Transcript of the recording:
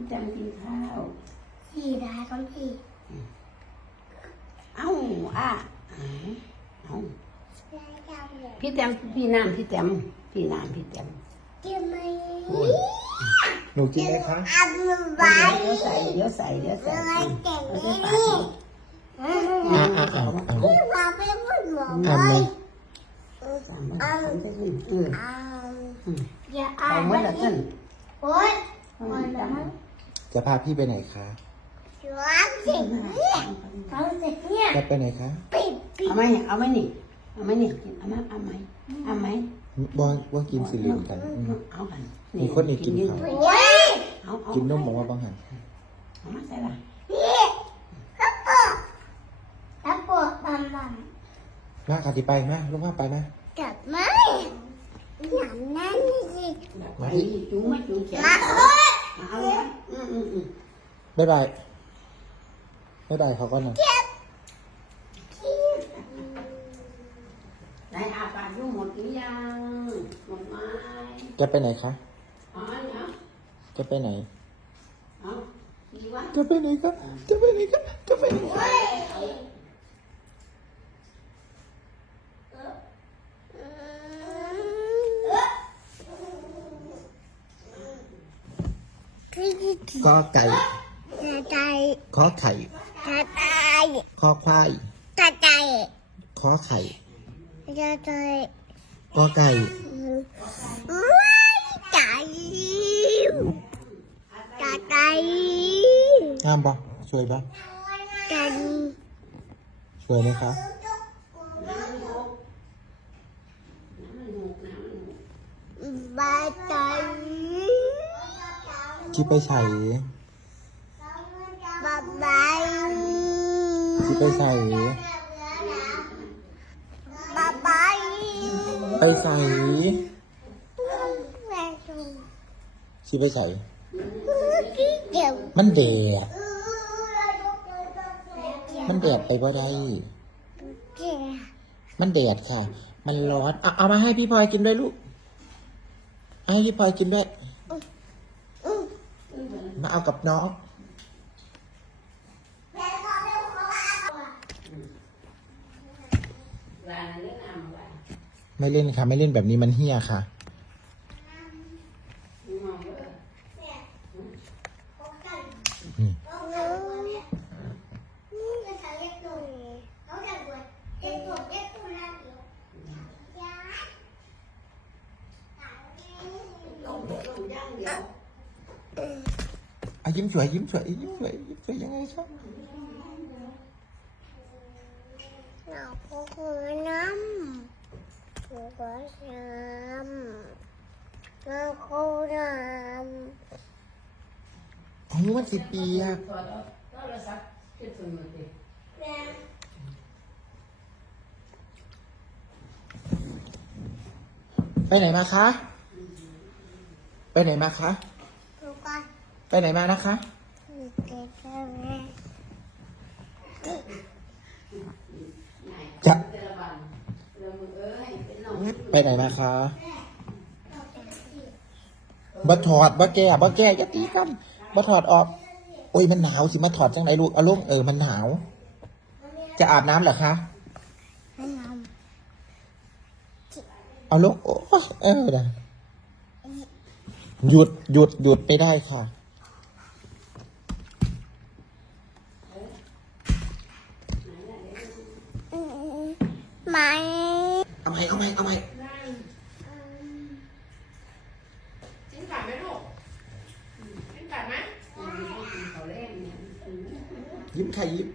พี่แตมกินข้าว สี่ได้ก่อนสี่เอ้าอะเอ้าได้จังเลยพี่แตมพี่น้ำพี่แตมพี่น้ำพี่แตมกินไหมหนูกินไหมคะอันไว้เดี๋ยวใส่เดี๋ยวใส่เดี๋ยวใส่เลยเก่งเอานี่ใส่ปากนี่อ่าอ่าอ่าอ่าพี่มาเป็นคนหมออ่าเลไหมยสามารถทำได้ขึ้นเออเอาอืมอย่าอ่าเอานเมื่อละขึ้นโอ๊ยเอาเมื่อละขึ้น จะพาพี่ไปไหนคะชวนสิเนี่ยเขาเสร็จเนี่ยจะไปไหนคะปิดปิดเอาไหมเอาไหมนี่เอาไหมนี่กินเอาไหมเอาไหมเอาไหมบ่ว่ากินสิลืมกันอืมเอากันมีคนอีกกินข้าวโอ๊ยเอาเอากินนมบอกว่าบางหันเอามาใส่ละนี่แล้วปวดแล้วปวดบันบันมาค่ะที่ไปมาลงมาไปมากลับมาอย่างนั้นสิไปจุ้งมาจุ้งแขนมาโอ๊ย เอาละอืมอืมอืมบ๊ายบายบ๊ายบายเขาก่อนนะเจ็บไหนอาปากยุ่งหมดหรือยังหมดไหมจะไปไหนคะอ๋อเนาะจะไปไหนเอาดีวะจะไปไหนคะจะไปไหนคะจะไปไหนคะ กอไก่กระจายขอไข่กระจายคอควายกระจายขอไข่กระจายกอไก่ว้ายใจกระจายงามปะสวยปะกันสวยไหมคะบาใจ ที่ไปใส่บาบายที่ไปใส่บาบายไปใส่ที่ไปใส่มันแดดมันแดดไปว่ได้มันแดดค่ะ มันร้อนเอาเอามาให้พี่พลอยกินด้วยลูกให้พี่พลอยกินด้วย มาเอากับน้อง ไม่เล่นค่ะ ไม่เล่นแบบนี้มันเฮี้ยค่ะม องเอออืมย่างเดียวอะยิ้มสวยยิ้มสวยยิ้มสวยยิ้มสวยยังไงครับหนาวก็คือน้ำหัวน้ำน้ำคูน้โอ้มันสิเปียกถอดเอาโทรศัพท์ขึ้นสมุดดิไปไหนมาคะ ไปไหนมาคะำทุกคน ไปไหนมานะคะเก็บไว้แม่จะแต่ละวันเรามือเอ้ยเป็นน้องไปไหนมาคะบ่ถอดบ่แก้บ่แก้จะตีกันบ่ถอดออก โอ้ยมันหนาวสิมาถอดจังไหนลูกเอาลงเออมันหนาว จะอาบน้ำเหรอคะให้น้เอาลงโอ้ยเออนะหยุดหยุดหยุดไม่ได้ค่ะำไม่ เอาไห มเอาไหมเอาไหมกินกัดไหมลูกกินกัดไหมเขาเล่นเนี่ยยิ้มค่ะยิ้ม